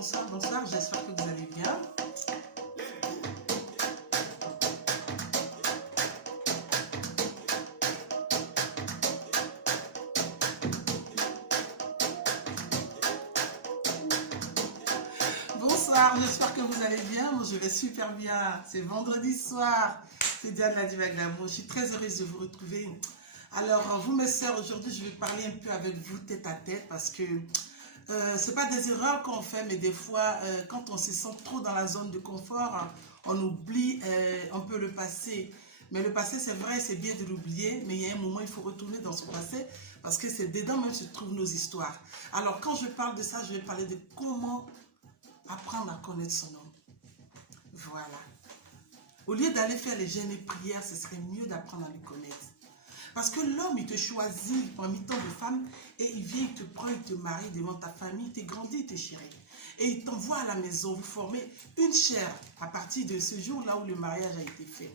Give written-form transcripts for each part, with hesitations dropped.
bonsoir, bonsoir, j'espère que vous allez bien. Bonsoir, j'espère que vous allez bien. Moi, je vais super bien. C'est vendredi soir. C'est Diane la Diva Glamour. Je suis très heureuse de vous retrouver. Alors, vous, mes sœurs, aujourd'hui, je vais parler un peu avec vous tête à tête parce que c'est pas des erreurs qu'on fait, mais des fois, quand on se sent trop dans la zone de confort, on oublie un peu le passé. Mais le passé, c'est vrai, c'est bien de l'oublier, mais il y a un moment, il faut retourner dans son passé parce que c'est dedans même se trouvent nos histoires. Alors, quand je parle de ça, je vais parler de comment apprendre à connaître son homme. Voilà. Au lieu d'aller faire les jeûnes et prières, ce serait mieux d'apprendre à le connaître. Parce que l'homme, il te choisit parmi tant de femmes et il vient, il te prend, il te marie devant ta famille, il te grandit, il te chérit. Et il t'envoie à la maison, vous formez une chair à partir de ce jour-là où le mariage a été fait.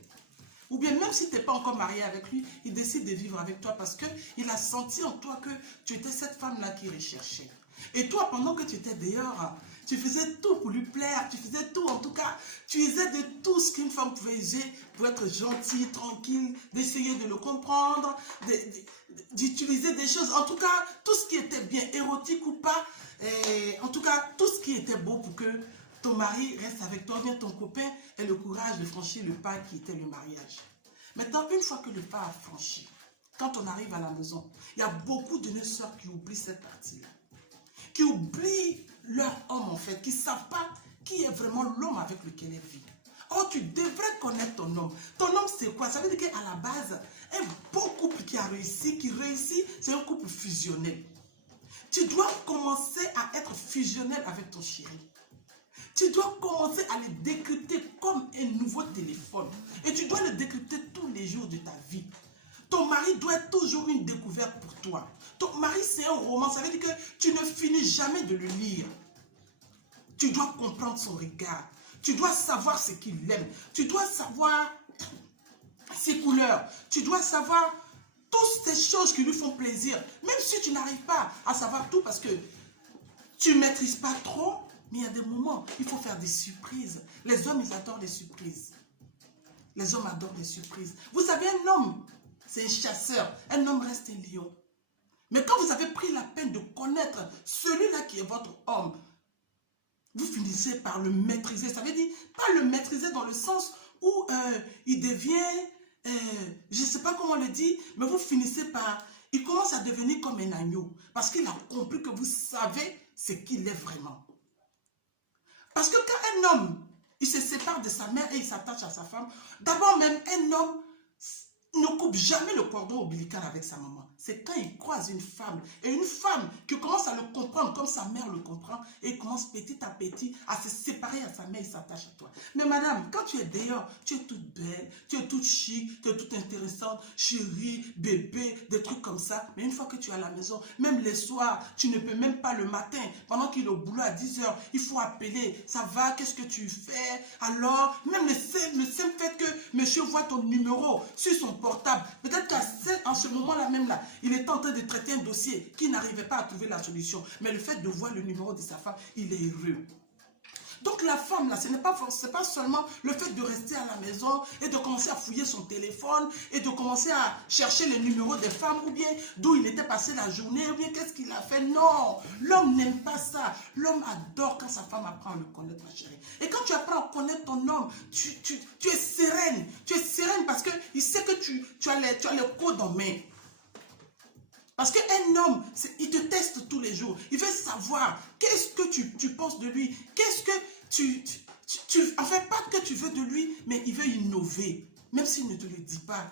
Ou bien même si tu n'es pas encore marié avec lui, il décide de vivre avec toi parce qu'il a senti en toi que tu étais cette femme-là qu'il recherchait. Et toi, pendant que tu étais dehors, tu faisais tout pour lui plaire, tu faisais tout, en tout cas, tu usais de tout ce qu'une femme pouvait user pour être gentille, tranquille, d'essayer de le comprendre, d'utiliser des choses, en tout cas, tout ce qui était bien, érotique ou pas, et en tout cas, tout ce qui était beau pour que ton mari reste avec toi, bien ton copain ait le courage de franchir le pas qui était le mariage. Maintenant, une fois que le pas a franchi, quand on arrive à la maison, il y a beaucoup de nos sœurs qui oublient cette partie-là, qui oublient leur homme en fait, qui ne savent pas qui est vraiment l'homme avec lequel elle vit. Or, tu devrais connaître ton homme. Ton homme, c'est quoi? Ça veut dire qu'à la base, un beau couple qui réussit, c'est un couple fusionnel. Tu dois commencer à être fusionnel avec ton chéri. Tu dois commencer à le décrypter comme un nouveau téléphone. Et tu dois le décrypter tous les jours de ta vie. Ton mari doit être toujours une découverte pour toi. Ton mari, c'est un roman. Ça veut dire que tu ne finis jamais de le lire. Tu dois comprendre son regard. Tu dois savoir ce qu'il aime. Tu dois savoir ses couleurs. Tu dois savoir toutes ces choses qui lui font plaisir. Même si tu n'arrives pas à savoir tout parce que tu ne maîtrises pas trop, mais il y a des moments, il faut faire des surprises. Les hommes, ils adorent les surprises. Les hommes adorent les surprises. Vous savez, un homme, c'est un chasseur. Un homme reste un lion. Mais quand vous avez pris la peine de connaître celui-là qui est votre homme, vous finissez par le maîtriser. Ça veut dire, pas le maîtriser dans le sens où il devient, je ne sais pas comment on le dit, mais vous finissez par, il commence à devenir comme un agneau. Parce qu'il a compris que vous savez ce qu'il est vraiment. Parce que quand un homme, il se sépare de sa mère et il s'attache à sa femme, d'abord même un homme ne coupe jamais le cordon ombilical avec sa maman. C'est quand il croise une femme, et une femme qui commence à le comprendre comme sa mère le comprend, et il commence petit à petit à se séparer à sa mère, il s'attache à toi. Mais madame, quand tu es dehors, tu es toute belle, tu es toute chic, tu es toute intéressante, chérie, bébé, des trucs comme ça. Mais une fois que tu es à la maison, même les soirs, tu ne peux même pas le matin, pendant qu'il est au boulot à 10 h, il faut appeler, ça va, qu'est-ce que tu fais? Alors, même le simple fait que monsieur voit ton numéro sur son portable, peut-être qu'en ce moment-là même là, il est en train de traiter un dossier qui n'arrivait pas à trouver la solution. Mais le fait de voir le numéro de sa femme, il est heureux. Donc la femme là, ce n'est pas seulement le fait de rester à la maison et de commencer à fouiller son téléphone et de commencer à chercher les numéros des femmes ou bien d'où il était passé la journée ou bien qu'est-ce qu'il a fait. Non, l'homme n'aime pas ça. L'homme adore quand sa femme apprend à le connaître, ma chérie. Et quand tu apprends à connaître ton homme, tu es sereine. Tu es sereine parce qu'il sait que tu as les codes en main. Parce qu'un homme, il te teste tous les jours. Il veut savoir qu'est-ce que tu penses de lui. Qu'est-ce que enfin, pas que tu veux de lui, mais il veut innover. Même s'il ne te le dit pas.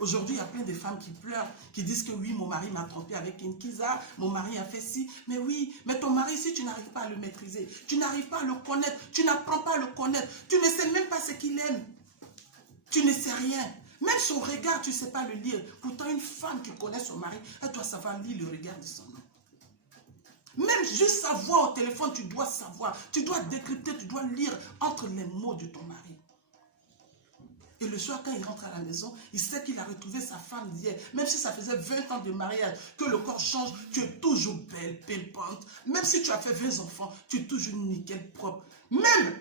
Aujourd'hui, il y a plein de femmes qui pleurent, qui disent que oui, mon mari m'a trompé avec une Kiza, mon mari a fait ci. Mais oui, mais ton mari, si tu n'arrives pas à le maîtriser, tu n'arrives pas à le connaître, tu n'apprends pas à le connaître, tu ne sais même pas ce qu'il aime. Tu ne sais rien. Même son regard, tu ne sais pas le lire. Pourtant, une femme qui connaît son mari, elle doit savoir lire le regard de son homme. Même juste sa voix au téléphone, tu dois savoir. Tu dois décrypter, tu dois lire entre les mots de ton mari. Et le soir, quand il rentre à la maison, il sait qu'il a retrouvé sa femme d'hier. Même si ça faisait 20 ans de mariage, que le corps change, tu es toujours belle, pimpante. Même si tu as fait 20 enfants, tu es toujours nickel, propre. Même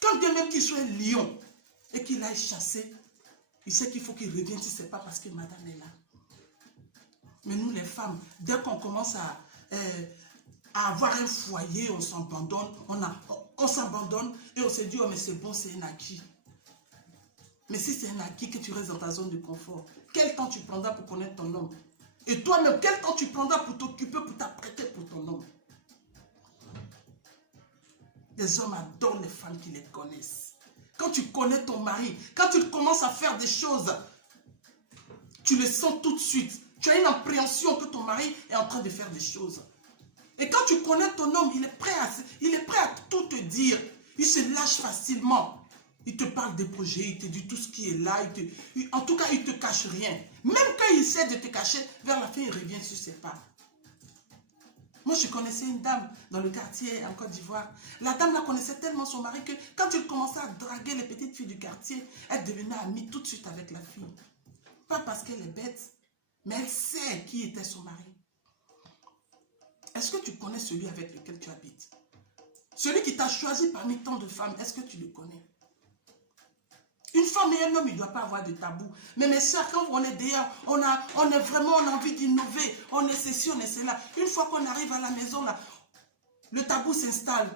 quand bien même qu'il soit un lion et qu'il aille chasser, il sait qu'il faut qu'il revienne si ce n'est pas parce que madame est là. Mais nous, les femmes, dès qu'on commence à avoir un foyer, on s'abandonne, on s'abandonne et on se dit, oh mais c'est bon, c'est un acquis. Mais si c'est un acquis que tu restes dans ta zone de confort, quel temps tu prendras pour connaître ton homme? Et toi-même, quel temps tu prendras pour t'occuper, pour t'apprêter pour ton homme? Les hommes adorent les femmes qui les connaissent. Quand tu connais ton mari, quand tu commences à faire des choses, tu le sens tout de suite. Tu as une appréhension que ton mari est en train de faire des choses. Et quand tu connais ton homme, il est prêt à tout te dire. Il se lâche facilement. Il te parle des projets, il te dit tout ce qui est là. En tout cas, il ne te cache rien. Même quand il essaie de te cacher, vers la fin, il revient sur ses pas. Moi, je connaissais une dame dans le quartier en Côte d'Ivoire. La dame la connaissait tellement son mari que quand il commençait à draguer les petites filles du quartier, elle devenait amie tout de suite avec la fille. Pas parce qu'elle est bête, mais elle sait qui était son mari. Est-ce que tu connais celui avec lequel tu habites? Celui qui t'a choisi parmi tant de femmes, est-ce que tu le connais? Une femme et un homme, il ne doit pas avoir de tabou. Mais mes soeurs, quand on est dehors, on a envie d'innover. On est ceci, on est cela. Une fois qu'on arrive à la maison, là, le tabou s'installe.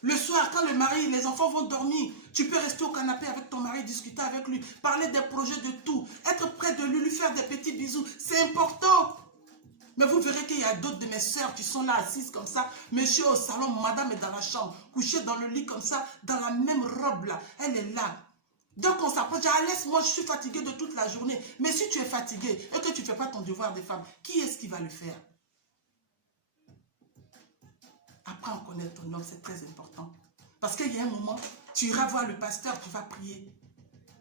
Le soir, quand le mari, les enfants vont dormir, tu peux rester au canapé avec ton mari, discuter avec lui, parler des projets, de tout. Être près de lui, lui faire des petits bisous. C'est important. Mais vous verrez qu'il y a d'autres de mes soeurs qui sont là assises comme ça. Monsieur au salon, madame est dans la chambre, couchée dans le lit comme ça, dans la même robe là. Elle est là. Donc on s'approche, ah, laisse-moi, je suis fatiguée de toute la journée. Mais si tu es fatiguée et que tu ne fais pas ton devoir de femme, qui est-ce qui va le faire? Apprends à connaître ton homme, c'est très important. Parce qu'il y a un moment, tu iras voir le pasteur, tu vas prier.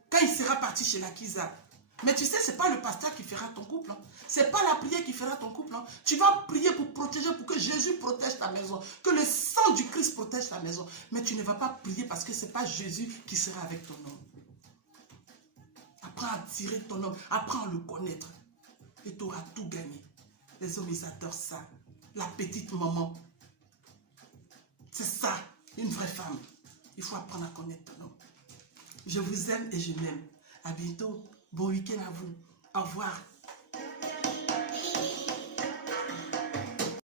Quand il sera parti chez la Kiza, mais tu sais, ce n'est pas le pasteur qui fera ton couple. Hein. Ce n'est pas la prière qui fera ton couple. Hein. Tu vas prier pour protéger, pour que Jésus protège ta maison. Que le sang du Christ protège ta maison. Mais tu ne vas pas prier parce que ce n'est pas Jésus qui sera avec ton homme. Apprends à tirer ton homme. Apprends à le connaître. Et tu auras tout gagné. Les hommes, ils adorent ça. La petite maman. C'est ça, une vraie femme. Il faut apprendre à connaître ton homme. Je vous aime et je m'aime. À bientôt. Bon week-end à vous. Au revoir.